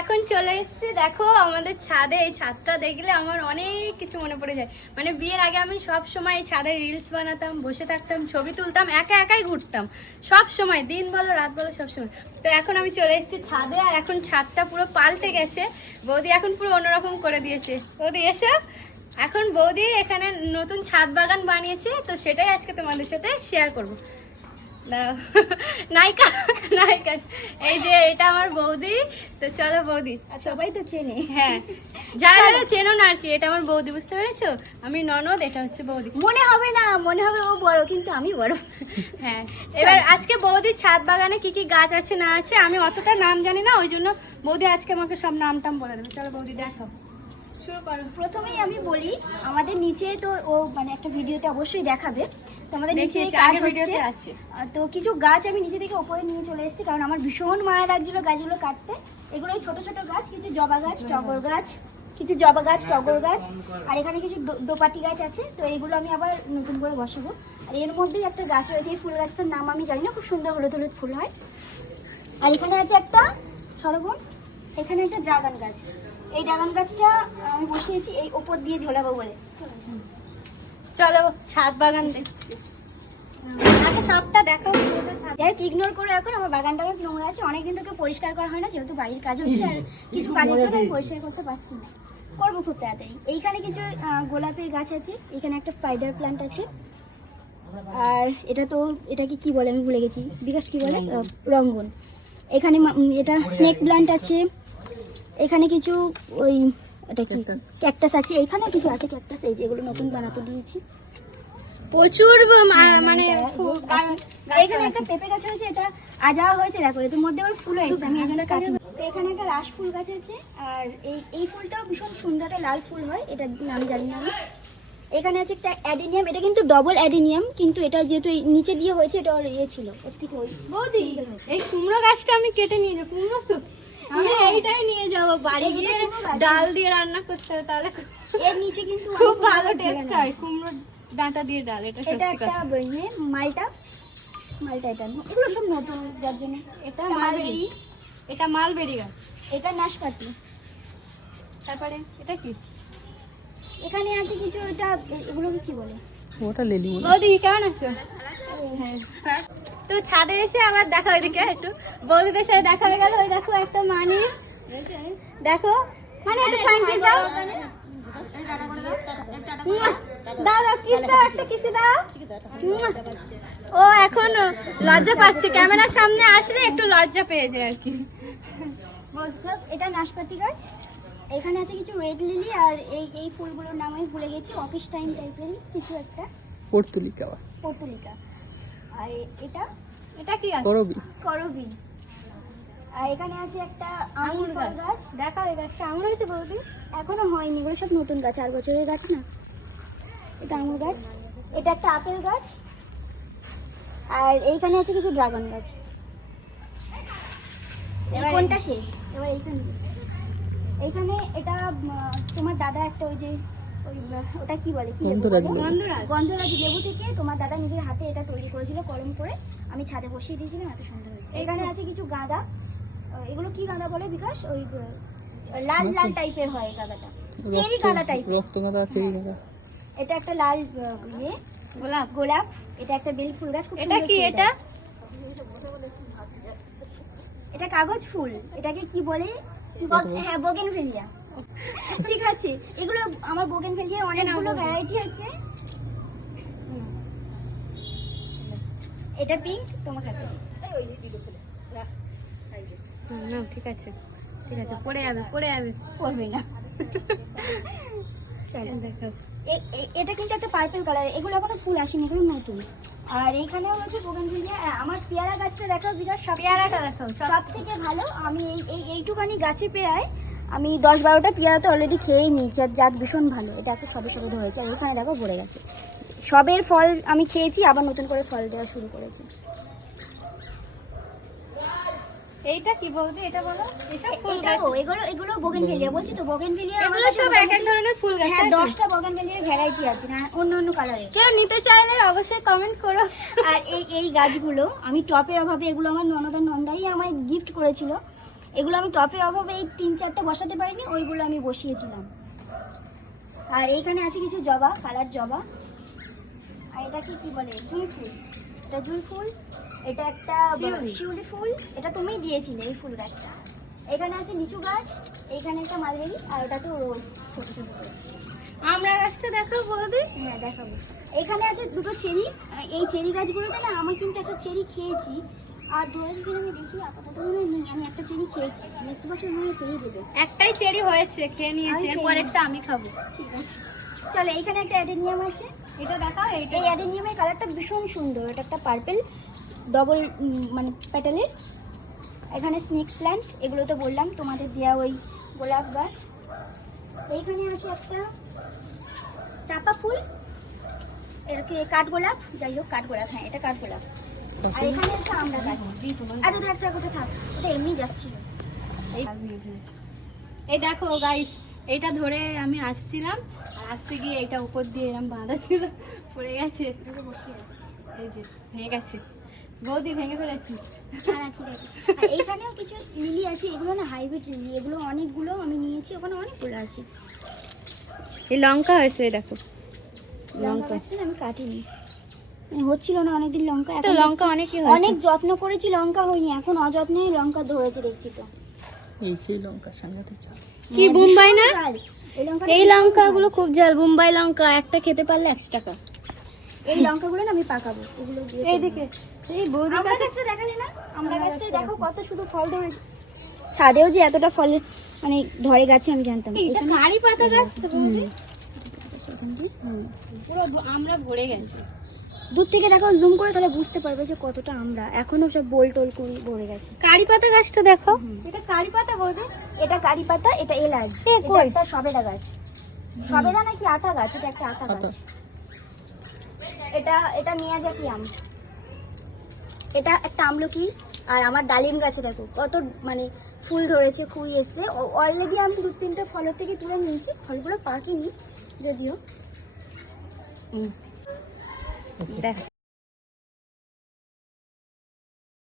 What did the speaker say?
এখন চলে এসেছি, দেখো আমাদের ছাদে। এই ছাদটা দেখলে আমার অনেক কিছু মনে পড়ে যায়। মানে বিয়ের আগে আমি সব সময় এই ছাদে রিলস বানাতাম, বসে থাকতাম, ছবি তুলতাম, একা একাই ঘুরতাম সব সময়, দিন বলো রাত বলো সব সময়। তো এখন আমি চলে এসেছি ছাদে, আর এখন ছাদটা পুরো পাল্টে গেছে। বৌদি এখন পুরো অন্যরকম করে দিয়েছে। বৌদি এসো। এখন বৌদি এখানে নতুন ছাদ বাগান বানিয়েছে, তো সেটাই আজকে তোমাদের সাথে শেয়ার করবো। নায়িকা নায়িকা এই যে এটা আমার বৌদি। তো চলো বৌদি, আর সবাই তো চেনে। হ্যাঁ যারা যারা চেনো না আর কি, এটা আমার বৌদি, বুঝতে পেরেছো? আমি ননদ, এটা হচ্ছে বৌদি। মনে হবে না, মনে হবে ও বড়, কিন্তু আমি বড়। হ্যাঁ, এবার আজকে বৌদির ছাদ বাগানে কি কি গাছ আছে না আছে আমি অতটা নাম জানি না, ওই জন্য বৌদি আজকে আমাকে সব নাম টাম বলে দেবে। চলো বৌদি দেখাও, শুরু করো। প্রথমেই আমি বলি, আমাদের নিচে তো ও মানে একটা ভিডিওতে অবশ্যই দেখাবে, তো আমাদের নিচে দেখিয়েছি, কাজ আগের ভিডিওতে হচ্ছে। আছে। তো কিছু গাছ আমি নিচে থেকে উপরে নিয়ে চলে এসেছি, কারণ আমার ভীষণ মায়া লাগছিল গাছগুলো কাটতে। এগুলো ছোট ছোট গাছ, কিছু জবা গাছ, টগর গাছ, কিছু জবা গাছ, টগর গাছ, আর এখানে কিছু দোপাটি গাছ আছে। তো এইগুলো আমি আবার নতুন করে বসাবো। আর এর মধ্যেই একটা গাছ রয়েছে, এই ফুল গাছটার নাম আমি জানি না, খুব সুন্দর হলুদ হলুদ ফুল হয়। আর এখানে আছে একটা সরবন, এখানে একটা ড্রাগন গাছ। এই ড্রাগন গাছটা আমি বসিয়েছি এই ওপর দিয়ে ঝোলাবো বলে। চলো ছাদ বাগান দেখছি, আগে সবটা দেখো। যাই হোক, ইগনোর করে এখন আমার বাগানটা অনেক নোংরা আছে, অনেকদিন থেকে পরিষ্কার করা হয় না, যেহেতু বাড়ির কাজ হচ্ছে আর কিছু কাজের জন্য আমি পরিষ্কার করতে পারছি না, করবো খুব তাড়াতাড়ি। এইখানে কিছু গোলাপের গাছ আছে, এখানে একটা স্পাইডার প্ল্যান্ট আছে, আর এটাকে কি বলে আমি ভুলে গেছি, বিকাশ কি বলে, রঙ্গন। এখানে এটা স্নেক প্ল্যান্ট আছে, এখানে কিছু ওই এটা কি ক্যাকটাস আছে, এখানে কিছু আছে ক্যাকটাস, এই যেগুলো নতুন বানাতে দিয়েছি প্রচুর মানে এখানে একটা পেঁপে গাছ হয়েছে, এটা আজাওয়া হয়েছে, দেখো এটার মধ্যে আবার ফুল হয়েছে, আমি এই জন্য কাটি। তো এখানে একটা রাস ফুল গাছ আছে, আর এই ফুলটাও ভীষণ সুন্দর, একটা লাল ফুল হয়, এটা নাম জানি না আমি। এখানে আছে একটা অ্যাডিনিয়াম, এটা কিন্তু ডবল অ্যাডিনিয়াম, কিন্তু এটা যেহেতু নিচে দিয়ে হয়েছে, এটা ওর ইয়ে ছিল, ওর থেকে ওই বৌদি এই কুমড়ো গাছটা আমি কেটে নিয়ে যাবো। কুমড়ো তো আমি এইটাই নিয়ে যাবো বাড়ি গিয়ে, ডাল দিয়ে রান্না করতে হবে, তাহলে এর নিচে কিন্তু খুব ভালো টেস্ট হয় কুমড়ো ডাঁটা দিয়ে ডাল। এটা এটা সত্যি একটা কথা। মালটা এটা এগুলো সব নতুন, যার জন্য এটা মালবেরি, এটা মালবেরি গাছ। এটা নাশপাতি। তারপরে এটা কি? এখানে আছে কিছু, এটা এগুলোকে কি বলে, ওটা লিলি। বৌদি কেমন আছো? হ্যাঁ। তো ছাদে এসে আবার দেখা ওইদিকে একটু বৌদিদের সাথে দেখা হয়ে গেল। ওই দেখো একটা মানি, দেখো মানে একটা থ্যাংক ইউ দাও। দাও দাও, কিস দাও, একটা কিসি দাও। ও এখন লজ্জা পাচ্ছে, ক্যামেরার সামনে আসলে একটু লজ্জা পেয়ে যায় আর কি। এটা নাশপাতি গাছ। এখানে আছে কিছু রেড লিলি, আর এই ফুলগুলোর নাম আমি ভুলে গেছি, অফিস টাইম টাইপের কিছু একটা, পর্তুলিকা। পর্তুলিকা। আর এটা কি আছে? করবি। আর এখানে আছে একটা আঙুর গাছ। দেখা এই গাছটা আঙুর হয়েছে বৌদি? এখনো হয়নি, এগুলো সব নতুন গাছ, 4 বছরের গাছ না। এটা আঙুর গাছ, এটা একটা আপেল গাছ, আর এইখানে আছে কিছু ড্রাগন গাছ। কোনটা শেষ? এবার এইখানে এটা তোমার দাদা একটা ওই যে ওটা কি বলে, কি গন্ধরাজ লেবু থেকে তোমার দাদা নিজের হাতে এটা তৈরি করেছিল কলম করে, আমি ছাদে বসিয়ে দিয়েছিলাম, এত সুন্দর হয়েছে। এখানে আছে কিছু গাঁদা, এগুলো কি গাঁদা বলে বিকাশ? ওই লাল লাল টাইপের হয় গাঁদাটা, চেরি গাঁদা টাইপের, রক্ত গাঁদা, চেরি গাঁদা। এটা একটা লাল গোলাপ। এটা একটা বেল ফুল গাছ। এটা কি? এটা কাগজ ফুল, এটাকে কি বলে? হ্যাঁ, বোগেনভেলিয়া। ঠিক আছে, এগুলো আমার বোগেনভেলিয়ার অনেকগুলো ভ্যারাইটি আছে। এটা পিঙ্ক, তোমার কাছে না, ঠিক আছে ঠিক আছে, পড়ে যাবে পড়বে না। এটা কিন্তু একটা পার্পল কালার, এগুলো এখনো ফুল আসেনি, এগুলো নতুন। আর এইখানেও হচ্ছে বোগেনভেলিয়া। আমার পেয়ারা গাছটা দেখাও বিরাট, পেয়ারাটা দেখো সব থেকে ভালো। আমি এইটুখানি গাছে পেয়ারায় আমি 10-12টা পেয়ারা তো অলরেডি খেয়েই নিয়েছি, আর জাত ভীষণ ভালো। এটা একটা সবে সবে ধরেছে, আর এখানে দেখো ভরে গেছে। সবের ফল আমি খেয়েছি, আবার নতুন করে ফল দেওয়া শুরু করেছি। এইটা কি বলতে, এটা বলো। এগুলো বোগেনভেলিয়া, বলছি তো বোগেনভেলিয়া। এগুলো সব এক এক ধরনের ফুল গাছ। হ্যাঁ, 10টা বোগেনভেলিয়ার ভ্যারাইটি আছে, না অন্য অন্য কালারের। কেউ নিতে চাইলে অবশ্যই কমেন্ট করো। আর এই গাছগুলো আমি টপের অভাবে, এগুলো আমার ননদাই আমায় গিফট করেছিল। এগুলো আমি টপের অভাবে এই 3-4টা বসাতে পারিনি, ওইগুলো আমি বসিয়েছিলাম। আর এইখানে আছে কিছু জবা, কালার জবা। আর এটা কি বলে, জুঁই ফুল। এটা জুঁই ফুল, এটা একটা শিউলি ফুল, এটা তুমিই দিয়েছিলে এই ফুল গাছটা। এখানে আছে লিচু গাছ, এইখানে একটা মালবেরি, আর এটা তো রোজ ছোট ছোট করে। আমরা গাছটা দেখাবো বৌদি। হ্যাঁ দেখাবো। এখানে আছে দুটো চেরি। এই চেরি গাছগুলোতে না আমি কিন্তু একটা চেরি খেয়েছি, আর ধরেছি কিনা আমি দেখি, আপাতত মনে হয় নেই। আমি একটা চেরি খেয়েছি, নেক্সট বছর মনে হয় চেরি দেবে। একটাই চেরি হয়েছে, খেয়ে নিয়েছি, আমি এরপর খেয়ে একটা আমি খাবো। ঠিক আছে, চলো। এইখানে একটা অ্যাডেনিয়াম আছে, এটা দেখাও। এই অ্যাডেনিয়ামের কালারটা ভীষণ সুন্দর। এটা একটা পার্পেল ডবল মানে প্যাটেলের। এখানে স্নেক প্ল্যান্ট, এগুলো তো বললাম তোমাদের দেওয়া ওই গোলাপ গাছ। এইখানে আছে একটা চাপা ফুল, এরকে কাঠগোলাপ, যাই হোক কাঠগোলাপ, হ্যাঁ এটা কাঠগোলাপ। আর এখানে একটা আমরা গাছ। আর ওটা একটা কোথায় থাক, ওটা এমনি যাচ্ছিল। এই দেখো গাইস, এইটা ধরে আমি আসছিলাম, আর আসতে গিয়ে এটা উপর দিয়ে এরকম বাঁধা ছিল, পড়ে গেছে। এই যে ভেঙে গেছে বৌদি, ভেঙে ফেলেছি। হ্যাঁ ঠিক আছে। আর এইখানেও কিছু লিলি আছে, এগুলো না হাইব্রিড লিলি, এগুলো অনেকগুলো আমি নিয়েছি, ওখানে অনেকগুলো আছে। এই লঙ্কা হয়েছে, এই দেখো লঙ্কা গাছটা না আমি কাটিনি, মানে হচ্ছিল না অনেকদিন লঙ্কা। তো এখন লঙ্কা দেখছি অনেকই হয়েছে। অনেক যত্ন করেছি, লঙ্কা হয়নি, এখন অযত্নে লঙ্কা ধরেছে দেখছি তো। এই সেই লঙ্কা সাংঘাতে চাল। কি বোম্বাই না? এই লঙ্কা, এই লঙ্কাগুলো খুব ঝাল, বোম্বাই লঙ্কা একটা খেতে পারলে 100 টাকা। এই লঙ্কাগুলো না আমি পাকাবো, এগুলো দিয়ে এইদিকে এই বৌদি আমরা গাছটা দেখালে না, আমরা গাছটাই দেখো কত শুধু ফল ধরেছে। ছাদেও যে এতটা ফল মানে ধরে গাছে আমি জানতাম না। এটা কারি পাতা গাছ তো বৌদি, সেখান দিয়ে পুরো আমরা ভরে গেছে। দূর থেকে দেখো জুম করে, তাহলে বুঝতে পারবে যে কতটা আমরা এখনো সব বোল টোল করে ভরে গেছে। কারি পাতা গাছটা দেখো, এটা কারি পাতা বৌদি। এটা কারি পাতা, এটা এলাচ, এটা কই? একটা সবেদা গাছ। সবেদা নাকি আতা গাছ, এটা একটা আতা গাছ। এটা এটা মিয়াজাকি আম, এটা একটা আমলকি। আর আমার ডালিম গাছে দেখো কত মানে ফুল ধরেছে, কুড়ি এসছে অলরেডি। আমি 2-3টে ফলের থেকে তুলে নিয়েছি, ফলগুলো পাকিনি যদিও। দেখ